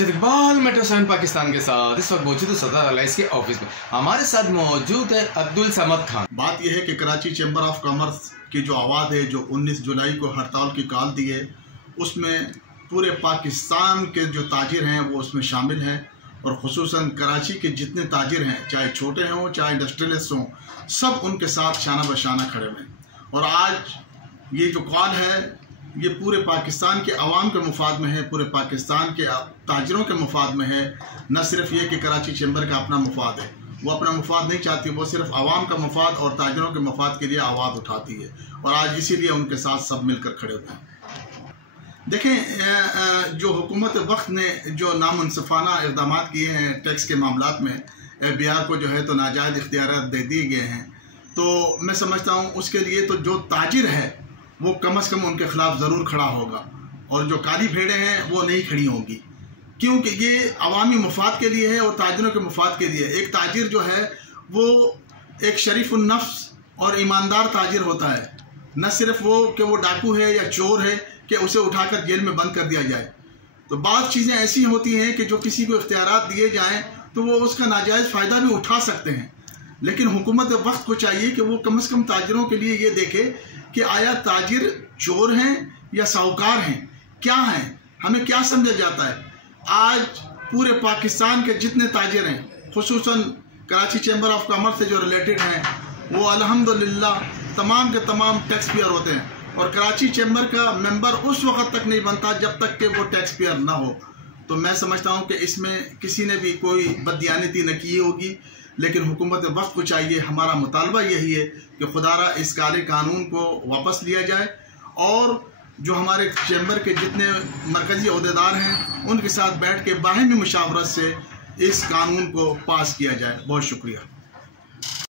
Amjad Iqbal metro 7 Pakistan के साथ इस वक्त मौजूद सदर अलाइस के ऑफिस में हमारे साथ मौजूद है अब्दुल समद खान। बात यह है कि कराची चैम्बर ऑफ कॉमर्स की जो आवाज़ है जो 19 जुलाई को हड़ताल की कॉल दी है, उसमें पूरे पाकिस्तान के जो ताजिर हैं वो उसमें शामिल हैं और ख़ुसूसन कराची के जितने ताजिर हैं, चाहे छोटे हों चाहे इंडस्ट्रियलिस्ट हों, सब उनके साथ शाना बशाना खड़े हुए हैं। और आज ये जो कॉल है ये पूरे पाकिस्तान के अवाम के मुफाद में है, पूरे पाकिस्तान के ताजिरों के मुफाद में है। न सिर्फ ये कि कराची चैम्बर का अपना मुफाद है, वो अपना मुफाद नहीं चाहती, वो सिर्फ अवाम का मुफाद और ताजिरों के मुफाद के लिए आवाज़ उठाती है और आज इसीलिए उनके साथ सब मिलकर खड़े होते हैं। देखें, जो हुकूमत वक्त ने जो नामुनसिफाना इक़दाम किए हैं टैक्स के मामलात में, FBI को जो है तो नाजायज़ इख्तियारात दे दिए गए हैं, तो मैं समझता हूँ उसके लिए तो जो ताजिर है वो कम से कम उनके खिलाफ ज़रूर खड़ा होगा और जो काली भेड़ें हैं वो नहीं खड़ी होंगी, क्योंकि ये अवामी मुफाद के लिए है और ताजिरों के मुफाद के लिए। एक ताजिर जो है वो एक शरीफुन नफ्स और ईमानदार ताजिर होता है, न सिर्फ वो कि वो डाकू है या चोर है कि उसे उठाकर जेल में बंद कर दिया जाए। तो बाज़ चीज़ें ऐसी होती हैं कि जो किसी को इख्तियारात दिए जाएँ तो वो उसका नाजायज़ फ़ायदा भी उठा सकते हैं, लेकिन हुकूमत वक्त को चाहिए कि वो कम से कम ताजिरों के लिए ये देखे कि आया ताजिर चोर हैं या साहूकार हैं, क्या हैं, हमें क्या समझा जाता है। आज पूरे पाकिस्तान के जितने ताजिर हैं, खुसूसन कराची चैम्बर ऑफ कॉमर्स से जो रिलेटेड हैं, वो अल्हम्दुलिल्लाह तमाम के तमाम टैक्स पेयर होते हैं और कराची चैम्बर का मेंबर उस वक्त तक नहीं बनता जब तक कि वो टैक्स पेयर ना हो। तो मैं समझता हूँ कि इसमें किसी ने भी कोई बददियानती न की होगी, लेकिन हुकूमत वक्त को चाहिए, हमारा मुतालबा यही है कि खुदारा इस काले कानून को वापस लिया जाए और जो हमारे चैम्बर के जितने मरकज़ी अहदेदार हैं उनके साथ बैठ के बाहमी मुशावरत से इस कानून को पास किया जाए। बहुत शुक्रिया।